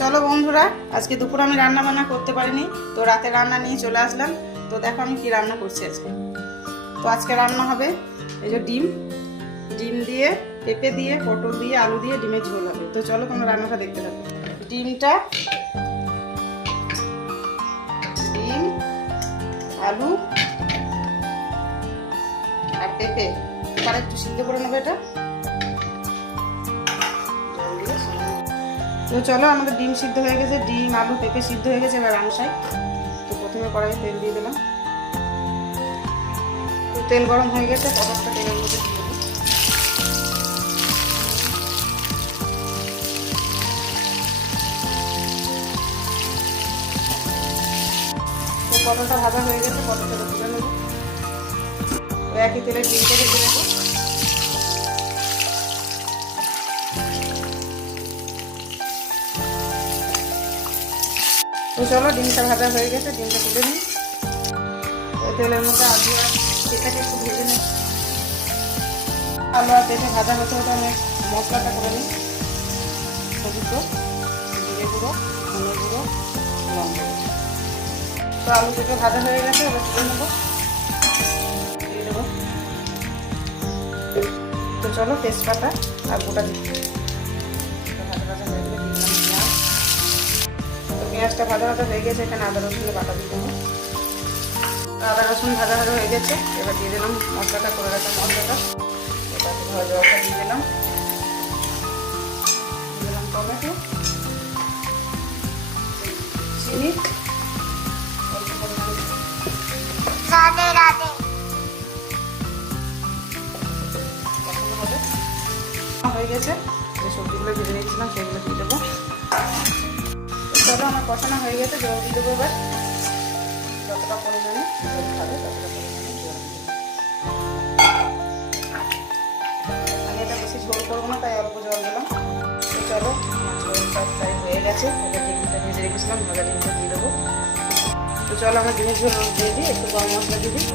চলো বন্ধুরা, আজকে দুপুর আমি রান্না বান্না করতে পারিনি, তো রাতে রান্না নিয়ে চলে আসলাম। তো দেখো আমি কি রান্না করছি আজকে। তো আজকে রান্না হবে এই যে ডিম দিয়ে, পেঁপে দিয়ে, পটল দিয়ে, আলু দিয়ে ডিমের ঝোল হবে। তো চলো তোমরা রান্নাটা দেখতে থাকো। ডিম, আলু আর পেঁপে তার একটু সিদ্ধ করে নেবে এটা। তো চলো, আমাদের ডিম সিদ্ধ হয়ে গেছে, ডিম আলু পেঁপে সিদ্ধ হয়ে গেছে। এবার রান্নায় তো প্রথমে কড়াইয়ে তেল দিয়ে দিলাম। তো তেল গরম হয়ে গেছে, পটলটা তেলের মধ্যে দিয়ে দেবো। তো পটলটা ভাজা হয়ে গেছে, পটলটা তুলে নেবো। একই তেলে ডিমটা দিয়ে দেবো। তো চলো, ডিমটা ভাজা হয়ে গেছে, ডিমটা তুলে নিই। তেলের মধ্যে আলু আর পেঁপেটা একটু ভেজে নিই। আলু আর পেঁপে ভাজা হতে হতে আমি মশলাটা করে নিই। হলুদ, জিরে গুঁড়ো, ধনে গুঁড়ো, লঙ্কা। তো আলু পেঁপে ভাজা হয়ে গেছে, এবার তুলে নেবো, দিয়ে দেবো। তো চলো, তেজপাতা আর গোটা দিচ্ছি। ভাজা হয়ে গেলে দিয়ে দিলাম পেঁয়াজ। তো পেঁয়াজটা ভাজা হয়ে গেছে, এখানে আদা রসুনের বাটা দিয়ে দেবো। আদা রসুন ভাজা হয়ে গেছে, এবার দিয়ে দিলাম মশলাটা করে রাখা মশলাটা। এবার জলটা দিয়ে দিলাম, টমেটো, চিনি, অল্প পরিমাণে হয়ে গেছে। যে সবজিগুলো ভেজে রেখেছিলাম সেগুলো দিয়ে দেবো। চলো, আমার কষানো হয়ে গেছে, জল দিয়ে দেবো। এবার যতটা পরিমাণে জল খাবে ততটা পরিমাণে জল দিয়ে দেবো। আমি এটা বেশি ঝোল করবো না, তাই অল্প জল দিলাম। তো চলো, আমার ঝোলটা প্রায় হয়ে গেছে। এবার ডিমটা ভেজে রেখেছিলাম, ভাজা ডিমটা দিয়ে দেবো। তো চলো, আমার ডিমের ঝোল দিয়ে দিই, একটু গরম মশলা দিয়ে দিই।